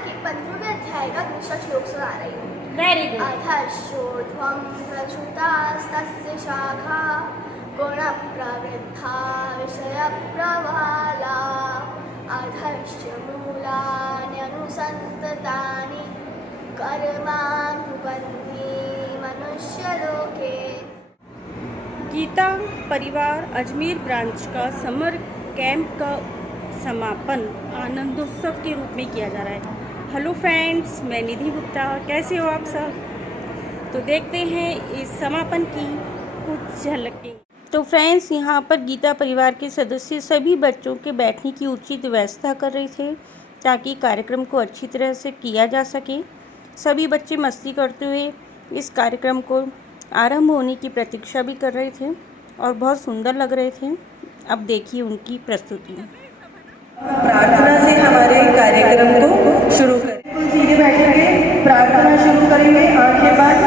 की 15वें अध्याय का दूसरा श्लोक सुना रही हूँ। Very good. अधश्चोध्वं प्रसुतास्तस्य शाखा गुणप्रवृद्धा विषयप्रवाला अधश्च मूलान्यनुसन्ततानि कर्मानुबन्धे मनुष्यलोके। गीता परिवार अजमेर ब्रांच का समर कैंप का समापन आनंदोत्सव के रूप में किया जा रहा है। हेलो फ्रेंड्स, मैं निधि गुप्ता, कैसे हो आप सब? तो देखते हैं इस समापन की कुछ झलकें। तो फ्रेंड्स, यहाँ पर गीता परिवार के सदस्य सभी बच्चों के बैठने की उचित व्यवस्था कर रहे थे ताकि कार्यक्रम को अच्छी तरह से किया जा सके। सभी बच्चे मस्ती करते हुए इस कार्यक्रम को आरंभ होने की प्रतीक्षा भी कर रहे थे और बहुत सुंदर लग रहे थे। अब देखिए उनकी प्रस्तुति। प्रार्थना से हमारे कार्यक्रम को शुरू करें। सीधे बैठेंगे, प्रार्थना शुरू करेंगे। आंखें बंद।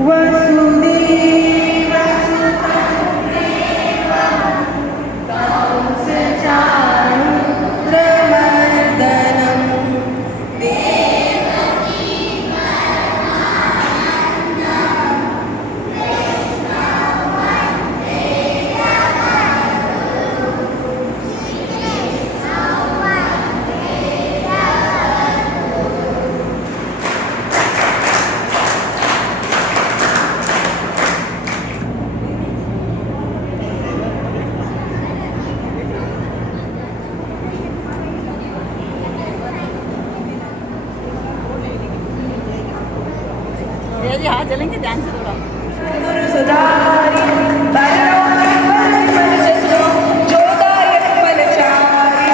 वसुदेव कंसचाणूरमर्दनं देवकी यहाँ चलेंगे ध्यान से थोड़ा। सुधारी जोदायक फलचारी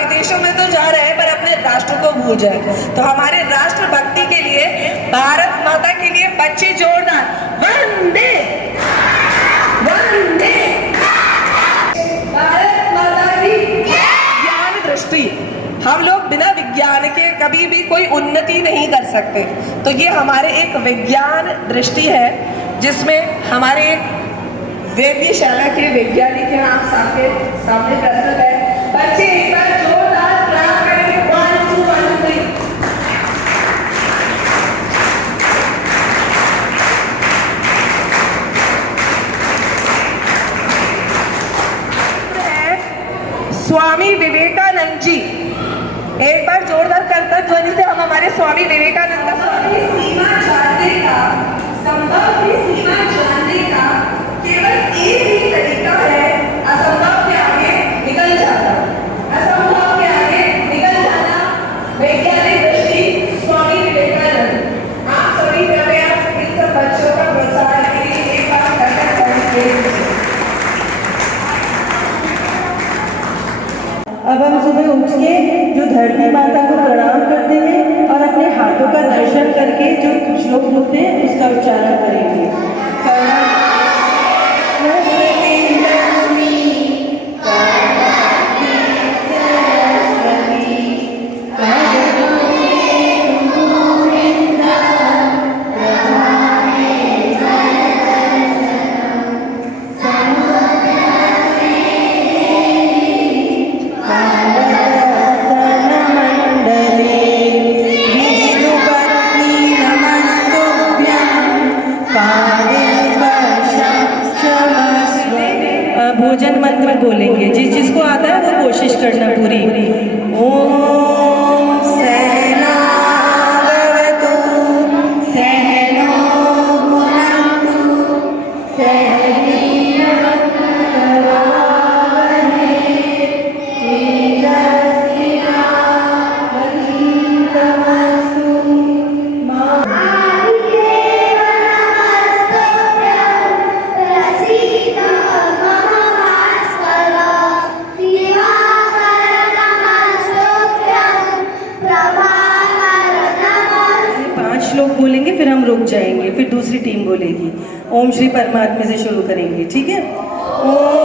विदेशों में तो जा रहे हैं पर अपने राष्ट्र को भूल जाए। तो हमारे राष्ट्र भक्ति के लिए, भारत माता के लिए बच्चे जोरदार वंदे वंदे भारत माता की ज्ञान दृष्टि। हम लोग बिना विज्ञान के कभी भी कोई उन्नति नहीं कर सकते। तो ये हमारे एक विज्ञान दृष्टि है जिसमें हमारे एक वेदशाला के वैज्ञानिक हैं, आप सबके सामने प्रस्तुत है। बच्चे एक बार जोरदार क्लैप करेंगे। 1 2 1 2 3। स्वामी विवेकानंद जी, एक बार जोरदार करतब ध्वनि से हम हमारे स्वामी विवेकानंद का स्वामी सीमा जानने का, संभव की सीमा जानने का केवल एक ही तरीका है, असंभव के आगे निकल जाना। असंभव के आगे निकल जाना, वैज्ञानिक दृष्टि स्वामी विवेकानंद। आप सभी कृपया इन सब बच्चों का प्रोत्साहन के लिए एक बार करतब ध्वनि। अब हम सुबह उठ के जो धरती माता को प्रणाम करते हैं और अपने हाथों का दर्शन करके जो श्लोक होते हैं उसका उच्चारण करेंगे। भोजन मंत्र बोलेंगे, जिसको आता है वो कोशिश करना पूरी। ओम सहना भवतु सहनो भुनक्तु सह वीर्यं करवावहै तेजस्विनावधीतमस्तु मा श्लोक बोलेंगे, फिर हम रुक जाएंगे, फिर दूसरी टीम बोलेगी। ओम श्री परमात्मा से शुरू करेंगे, ठीक है? ओम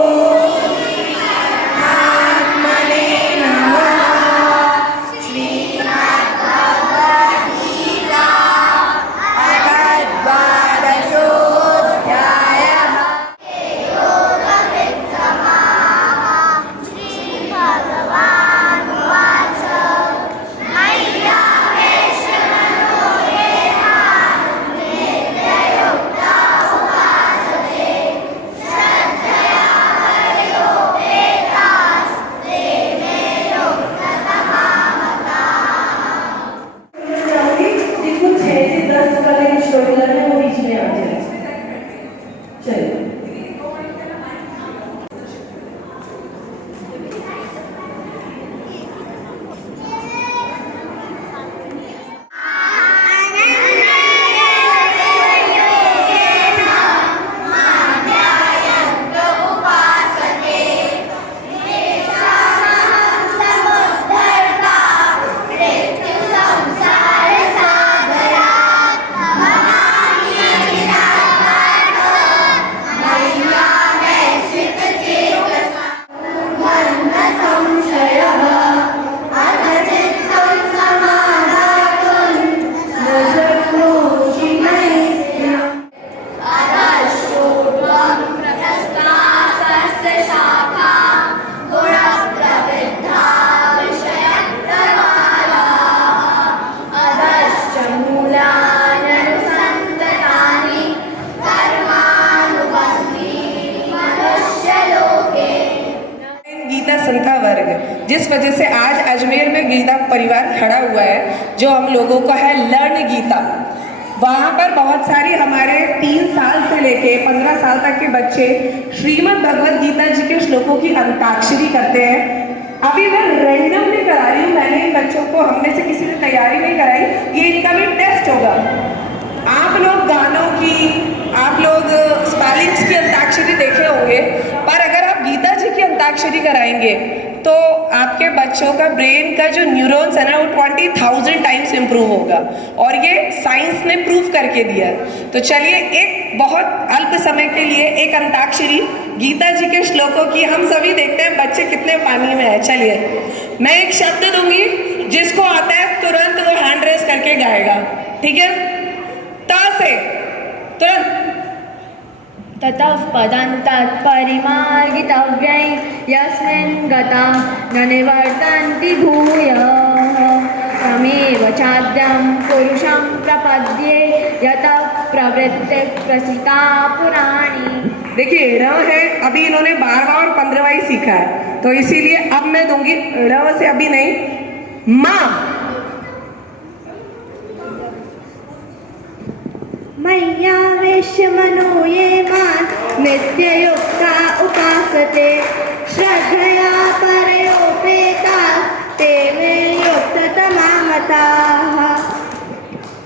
संथा वर्ग, जिस वजह से आज अजमेर में गीता परिवार खड़ा हुआ है, जो हम लोगों का है लर्न गीता। वहाँ पर बहुत सारी हमारे 3 साल से लेके 15 साल तक के बच्चे श्रीमद् भगवद गीता जी के श्लोकों की अंताक्षरी करते हैं। अभी मैं रैंडमली करा रही हूँ, मैंने इन बच्चों को, हम में से किसी ने तैयारी नहीं कराई, ये इनका भी टेस्ट होगा। आप लोग गानों की, आप लोग स्पेलिंग्स की अंताक्षरी देखे होंगे, पर अगर आप गीता जी की अंताक्षरी कराएंगे तो आपके बच्चों का ब्रेन का जो न्यूरॉन्स है ना वो 20,000 टाइम्स इम्प्रूव होगा, और ये साइंस ने प्रूव करके दिया है। तो चलिए एक बहुत अल्प समय के लिए एक अंताक्षरी गीता जी के श्लोकों की हम सभी देखते हैं बच्चे कितने पानी में है। चलिए मैं एक शब्द दूंगी, जिसको आता है तुरंत वो हैंड रेस करके गाएगा, ठीक है? ता से तुरंत। ततः पदन्तात् परिमार्गितव्यै यस्मिन् गता न निवर्तन्ति भूयः तमेव चाद्यं पुरुषं प्रपद्ये यतः प्रवृत्तिः प्रसिता पुराणी। देखिए र है, अभी इन्होंने 12वां और 15वां ही सीखा है, तो इसीलिए अब मैं दूंगी र से, अभी नहीं, माँ। मय्यावेश्य मनो ये मां नित्ययुक्ता उपासते श्रद्धया परयोपेता ते मे युक्ततमा मताः।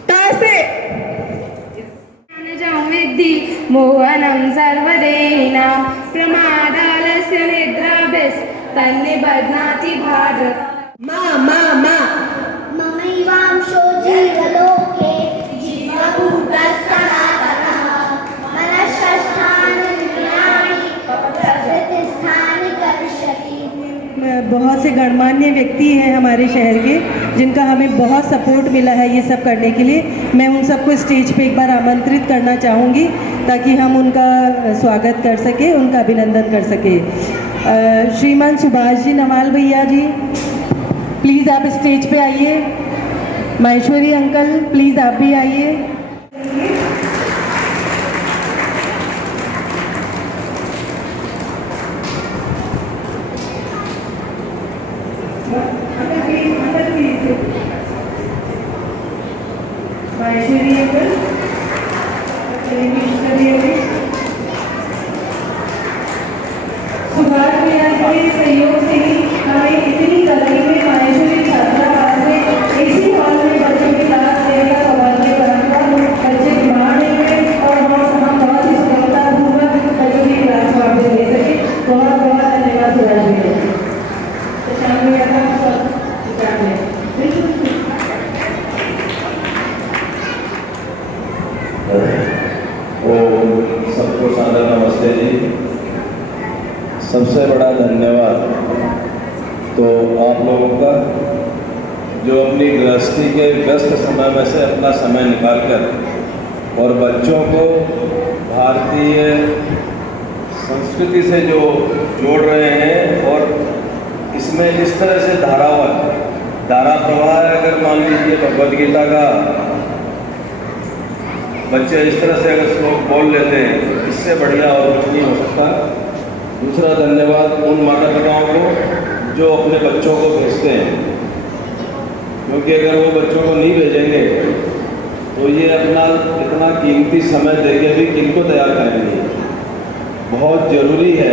तासे विद्धि मोहनं सर्वदेहिनां प्रमादालस्य निद्राभिस्तन्निबध्नाति भारत। माँ माँ माँ। ममैवांशो जीवलोके जीवभूतः सनातनः मनःषष्ठानीन्द्रियाणि प्रकृतिस्थानि करिष्यति। बहुत से गणमान्य व्यक्ति हैं हमारे शहर के, जिनका हमें बहुत सपोर्ट मिला है ये सब करने के लिए। मैं उन सबको स्टेज पे एक बार आमंत्रित करना चाहूँगी ताकि हम उनका स्वागत कर सके, उनका अभिनंदन कर सके। श्रीमान सुभाष जी नवाल भैया जी, प्लीज़ आप स्टेज पे आइए। माहेश्वरी अंकल प्लीज़ आप भी आइए। माहेश्वरी अंकल, सुभाष भैया के सहयोग से ही हमें इतनी गर्मी में माहेश्वरी छात्रावास में इसी हॉल में बच्चों की क्लास लेने का सौभाग्य प्राप्त हुआ। बच्चे बीमार नहीं हुए और हम बहुत ही सफलतापूर्वक बच्चों की क्लास वापस ले सके। बहुत बहुत धन्यवाद सुभाष भैया। तो शाम भैया का सबको सादर नमस्ते जी। सबसे बड़ा धन्यवाद तो आप लोगों का, जो अपनी गृहस्थी के व्यस्त समय में से अपना समय निकालकर और बच्चों को भारतीय संस्कृति से जो जोड़ रहे हैं, और इसमें इस तरह से धारा प्रवाह है। अगर मान लीजिए भगवद गीता का बच्चे इस तरह से अगर श्लोक बोल लेते हैं, तो इससे बढ़िया और कुछ नहीं हो सकता। दूसरा धन्यवाद उन माता पिताओं को जो अपने बच्चों को भेजते हैं, क्योंकि अगर वो बच्चों को नहीं भेजेंगे तो ये अपना इतना कीमती समय देके भी किनको तैयार करेंगे। बहुत ज़रूरी है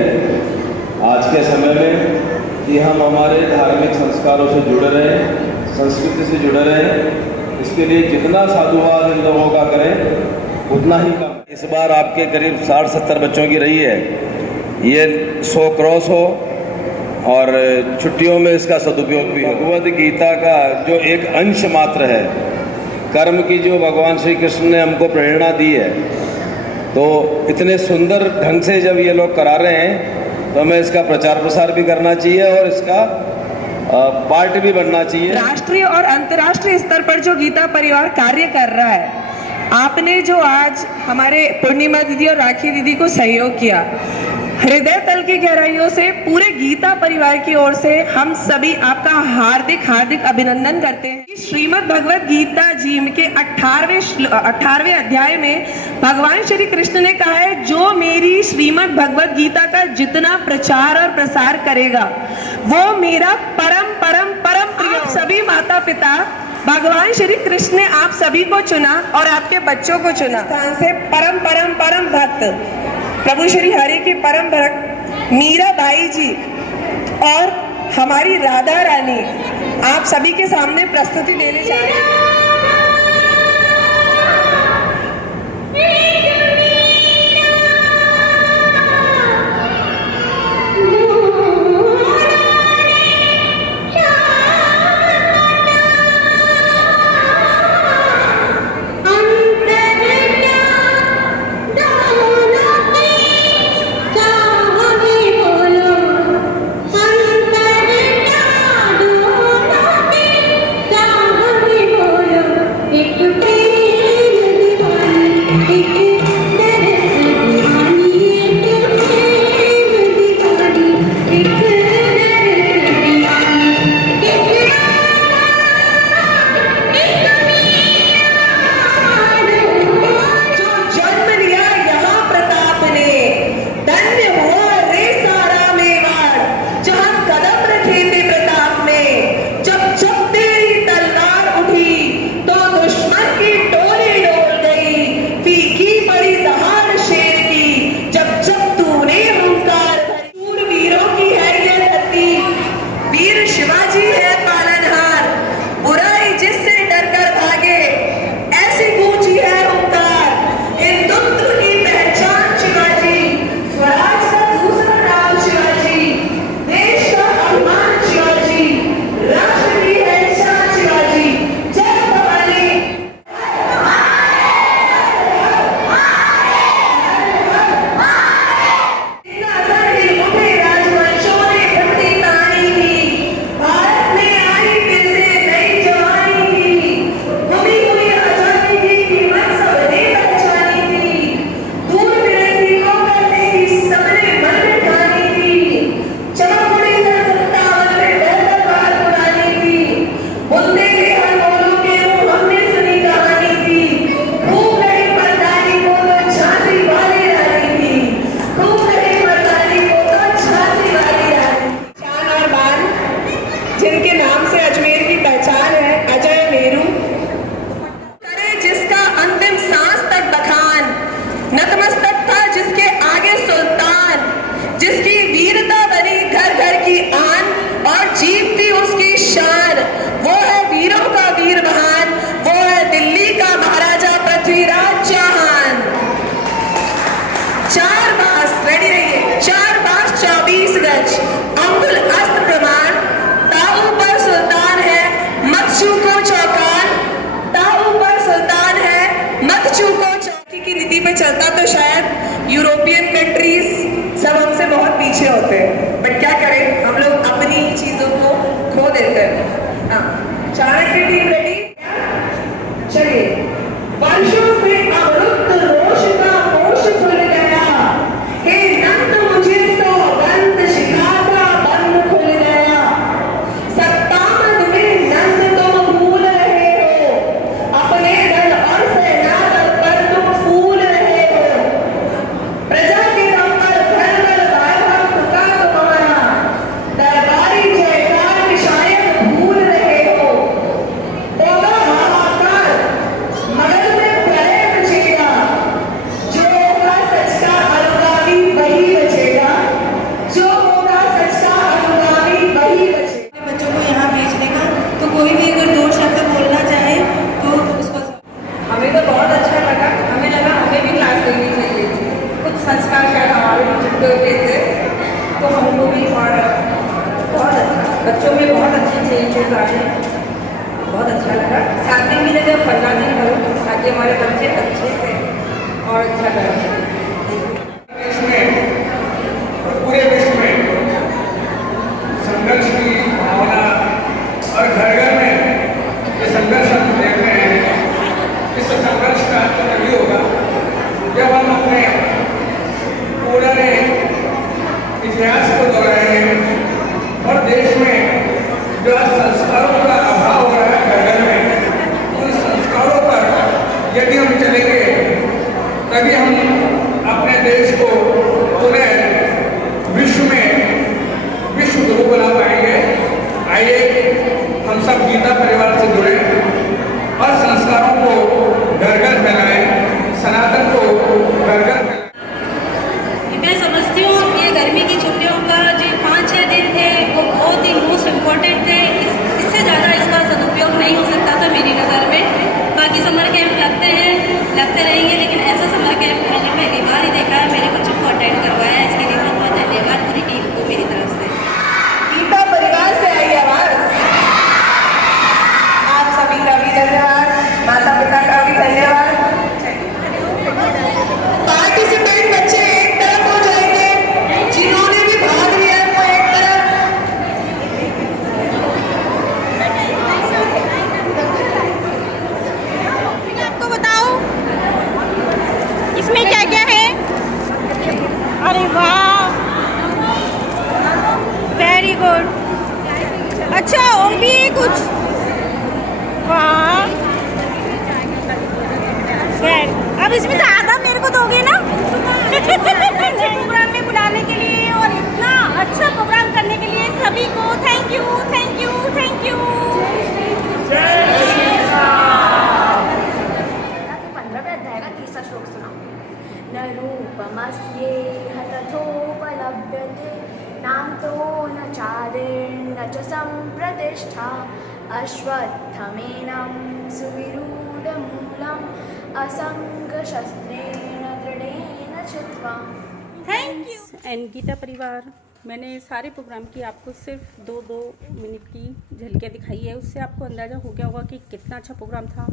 आज के समय में कि हम हमारे धार्मिक संस्कारों से जुड़े रहें, संस्कृति से जुड़े रहें। इसके लिए जितना साधुवाद इन लोगों का करें उतना ही कम। इस बार आपके करीब 60-70 बच्चों की रही है, ये 100 क्रॉस हो और छुट्टियों में इसका सदुपयोग भी हो। भगवद गीता का जो एक अंश मात्र है, कर्म की जो भगवान श्री कृष्ण ने हमको प्रेरणा दी है, तो इतने सुंदर ढंग से जब ये लोग करा रहे हैं तो हमें इसका प्रचार प्रसार भी करना चाहिए और इसका पार्ट भी बनना चाहिए। राष्ट्रीय और अंतर्राष्ट्रीय स्तर पर जो गीता परिवार कार्य कर रहा है, आपने जो आज हमारे पूर्णिमा दीदी और राखी दीदी को सहयोग किया, हृदय तल की गहराइयों से पूरे गीता परिवार की ओर से हम सभी आपका हार्दिक हार्दिक अभिनंदन करते हैं। श्रीमद् भगवद गीता जी के 18वें अध्याय में भगवान श्री कृष्ण ने कहा है, जो मेरी श्रीमद् भगवद गीता का जितना प्रचार और प्रसार करेगा वो मेरा परम परम परम प्रिय। आप सभी माता पिता, भगवान श्री कृष्ण ने आप सभी को चुना और आपके बच्चों को चुना। स्थान से परम परम परम भक्त प्रभु श्री हरि की परम भक्त मीरा बाई जी और हमारी राधा रानी आप सभी के सामने प्रस्तुति देने जा रहे हैं। वरना तो शायद यूरोपियन कंट्रीज सब हमसे बहुत पीछे होते हैं, बट क्या करें, हम लोग अपनी चीजों को खो देते हैं। हाँ, चाणक्य टीम रेडी? चलिए। वर्षों से अवरुद्ध रोष का कोश खुल गया, हे नंद मुझे सौगंध शिखा का बंध खुल गया। सत्तामद में नंद तुम भूल रहे हो, अपने दल और सेना दल पर तुम फूल रहे हो। प्रजा के नाम पर घर घर बाहर तुका तुम्हारा, दरबारी जयकार शायद भूल रहे हो। होगा हाहाकार, मगर में प्रलय मचेगा, जो होगा सच का अनुगामी वही बचेगा, जो होगा सच का अनुगामी वही बचेगा। बच्चों को यहाँ भेजने का, तो कोई भी अगर 2 शब्द बोलना चाहे तो उसको। हमें तो बहुत अच्छा लगा, हमें लगा हमें भी क्लास लेनी चाहिए थी, कुछ संस्कार शायद हमारे टीचर को देते तो हमको भी और बहुत अच्छा, बच्चों में बहुत अच्छे चेंजेस आए, बहुत अच्छा लगा। 7 दिन की जगह 15 दिन करो ताकि हमारे बच्चे अच्छे से और अच्छा करें। देश में और पूरे विश्व में संघर्ष की भावना और घर घर में ये संघर्ष हम देख रहे हैं। इस संघर्ष का अंत तभी होगा जब हम अपने पुराने इतिहास को दोहराएंगे और देश में जो संस्कारों का अभाव हो रहा है घर घर में, उन संस्कारों पर यदि हम चलेंगे तभी हम अपने देश को पुनः विश्व में विश्व गुरु बना पाएंगे। आइए हम सब गीता परिवार से जुड़े और संस्कारों को घर घर फैलाएं, सनातन को घर घर फैलाएं। मैं समझती हूँ ये गर्मी की छुट्टियों का जो 5-6 दिन थे वो बहुत ही मोस्ट इम्पॉर्टेंट थे। इससे ज़्यादा इसका सदुपयोग नहीं हो सकता था मेरी नज़र में। बाकी समर कैंप लगते हैं, लगते रहेंगे, लेकिन ऐसा समर कैंप मैंने पहली बार ही देखा है। मेरे बच्चों को अटेंड करवाया, इसके लिए बहुत बहुत धन्यवाद पूरी टीम को मेरी तरफ से। गीता परिवार से आई आवाज, आप सभी का भी धन्यवाद, माता पिता का भी धन्यवाद। पार्टिसिपेंट बच्चे एक तरफ हो जाएंगे, जिन्होंने भी भाग लिया वो एक तरफ। आपको बताओ इसमें क्या क्या है? अरे वाह, वेरी गुड। अच्छा, और भी है कुछ? वाह, अब इसमें से आधा मेरे को दोगे ना? प्रोग्राम में बुलाने के लिए और इतना अच्छा प्रोग्राम करने के लिए सभी को thank you, thank you, thank you. 15वें अध्याय का 30वां श्लोक सुनाओ। न रूपमस्येह तथोपलभ्यते, नान्तो न चादिर्न च सम्प्रतिष्ठा, अश्वत्थमेनं सुविरूढमूलम् असङ्गशस्त्रेण दृढेन चित्वा। Thank you. एंड गीता परिवार, मैंने सारे प्रोग्राम की आपको सिर्फ 2-2 मिनट की झलकियाँ दिखाई है, उससे आपको अंदाज़ा हो गया होगा कि कितना अच्छा प्रोग्राम था।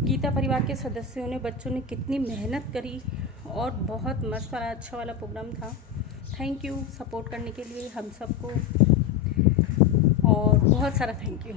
गीता परिवार के सदस्यों ने, बच्चों ने कितनी मेहनत करी और बहुत मस्त वाला अच्छा वाला प्रोग्राम था। थैंक यू सपोर्ट करने के लिए हम सबको, और बहुत सारा थैंक यू।